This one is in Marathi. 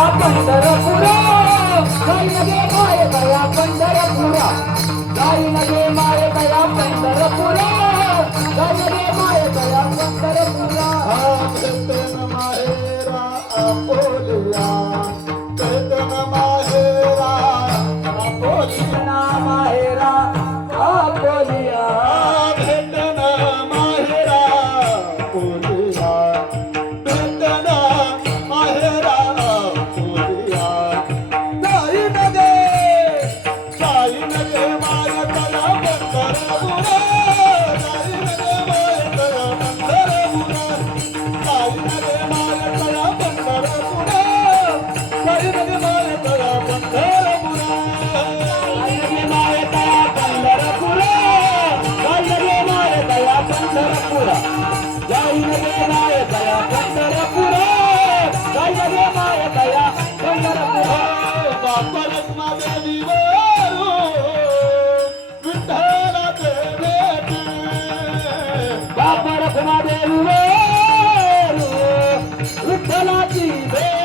दया पंढरपुरा जाईन गे माय दया पंढरपुरा जाईन गे माय दया पंढरपुरा जाईन गे माय दया पंढरपुरा कीर्तन माहेरा आपोलिया कीर्तन माहेरा आपोलिया माहेरा आपोलिया कीर्तन माहेरा आपोलिया कीर्तन माहेरा आपोलिया जाईन गे माय दया पंढरपुरा जाईन गे माय दया पंढरपुरा जाईन गे माय दया पंढरपुरा जाईन गे माय दया पंढरपुरा जाईन गे माय दया पंढरपुरा जाईन गे माय दया पंढरपुरा जाईन गे माय दया पंढरपुरा जाईन गे माय दया पंढरपुरा बाप्पा रखमादेवी वरू विठ्ठलाचे भेटे बाबा रखमादेवी वेरू विठ्ठलाची भेट